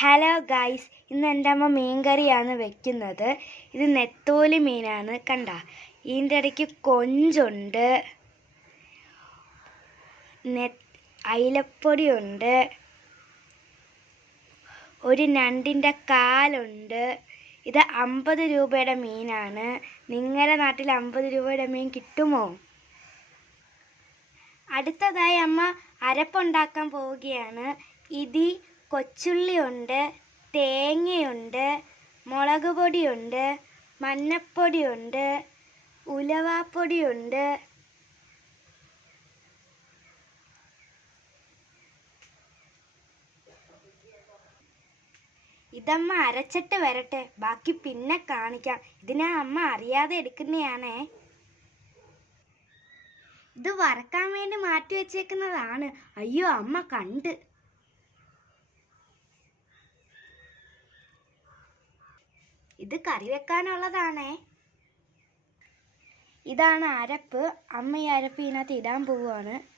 Hello guys ഇന്ന് എന്റെ അമ്മ മീൻകറിയാണ് വെക്കുന്നത്. ഇത് നെത്തോലി മീനാണ്. കണ്ട ഇതിന്റെ ഇടയ്ക്ക് കൊഞ്ചുണ്ട്. നെ അയിലപ്പൊടിയുണ്ട്. ഒരു ഞണ്ടിന്റെ കാലുണ്ട്. ഇത് അമ്പത് രൂപയുടെ മീനാണ്. നിങ്ങളുടെ നാട്ടിൽ അമ്പത് രൂപയുടെ മീൻ കിട്ടുമോ? അടുത്തതായി അമ്മ അരപ്പുണ്ടാക്കാൻ പോവുകയാണ്. ഇതിൽ കൊച്ചുള്ളിയുണ്ട് തേങ്ങയുണ്ട് മുളക് പൊടിയുണ്ട് മഞ്ഞപ്പൊടിയുണ്ട് ഉലവാപ്പൊടിയുണ്ട്. ഇതമ്മ അരച്ചിട്ട് വരട്ടെ ബാക്കി പിന്നെ കാണിക്കാം. ഇതിനെ അമ്മ അറിയാതെ എടുക്കുന്നതാണേ ഇത് വറക്കാൻ വേണ്ടി മാറ്റി വെച്ചേക്കുന്നതാണ്. അയ്യോ അമ്മ കണ്ട്. ഇത് കറി വെക്കാനുള്ളതാണേ. ഇതാണ് അരപ്പ്. അമ്മ ഈ അരപ്പ് ഇതിനകത്ത് ഇടാൻ പോവുകയാണ്.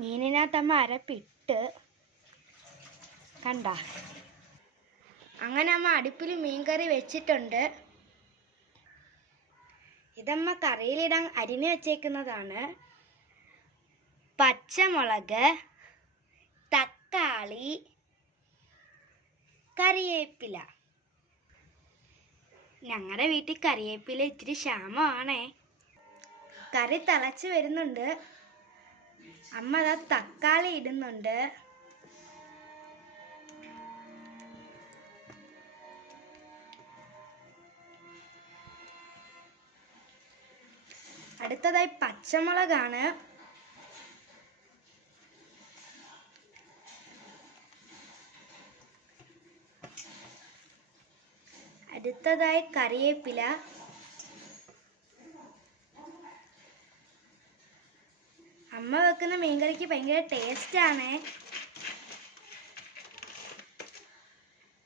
മീനിനകത്ത് അമ്മ അരപ്പിട്ട് കണ്ട. അങ്ങനെ അമ്മ അടുപ്പിൽ മീൻകറി വെച്ചിട്ടുണ്ട്. ഇതമ്മ കറിയിലിടാൻ അരിഞ്ഞു വെച്ചേക്കുന്നതാണ്. പച്ചമുളക് തക്കാളി കറിവേപ്പില ഞങ്ങളുടെ വീട്ടിൽ കറിവേപ്പില ഇത്തിരി ക്ഷാമമാണേ. കറി തിളച്ച് വരുന്നുണ്ട്. അമ്മ അതാ തക്കാളി ഇടുന്നുണ്ട്. അടുത്തതായി പച്ചമുളകാണ്. അടുത്തതായി കറിവേപ്പില. അമ്മ വെക്കുന്ന മീൻകറിക്ക് ഭയങ്കര ടേസ്റ്റ് ആണ്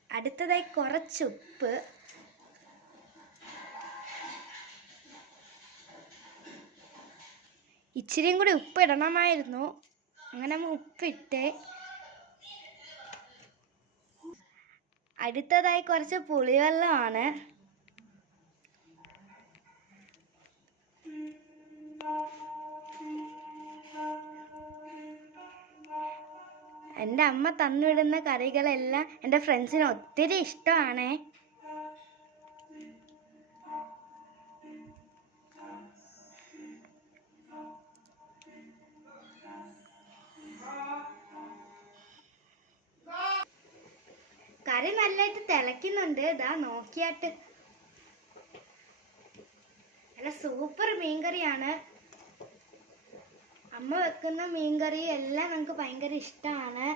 അടുത്തതായി കുറച്ചുപ്പ് ഇച്ചിരിയും കൂടി ഉപ്പ് ഇടണമായിരുന്നു. അങ്ങനെ ഉപ്പിട്ട്. അടുത്തതായി കുറച്ച് പുളിവെള്ളമാണ്. എന്റെ അമ്മ തന്നുവിടുന്ന കറികളെല്ലാം എന്റെ ഫ്രണ്ട്സിന് ഒത്തിരി ഇഷ്ടമാണ്. കറി നല്ലതായിട്ട് തിളയ്ക്കുന്നുണ്ട്. ഇതാ നോക്കിയാട്ട്. നല്ല സൂപ്പർ മീൻകറിയാണ്. അമ്മ വെക്കുന്ന മീൻകറി എല്ലാം നമുക്ക് ഭയങ്കര ഇഷ്ടമാണ്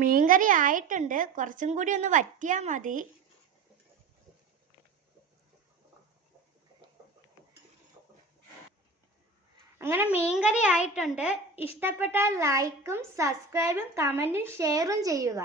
മീൻകറി ആയിട്ടുണ്ട്. കുറച്ചും കൂടി ഒന്ന് വറ്റിയാൽ മതി. അങ്ങനെ മീൻകറി ആയിട്ടുണ്ട്. ഇഷ്ടപ്പെട്ടാൽ ലൈക്കും സബ്സ്ക്രൈബും കമന്റും ഷെയറും ചെയ്യുക.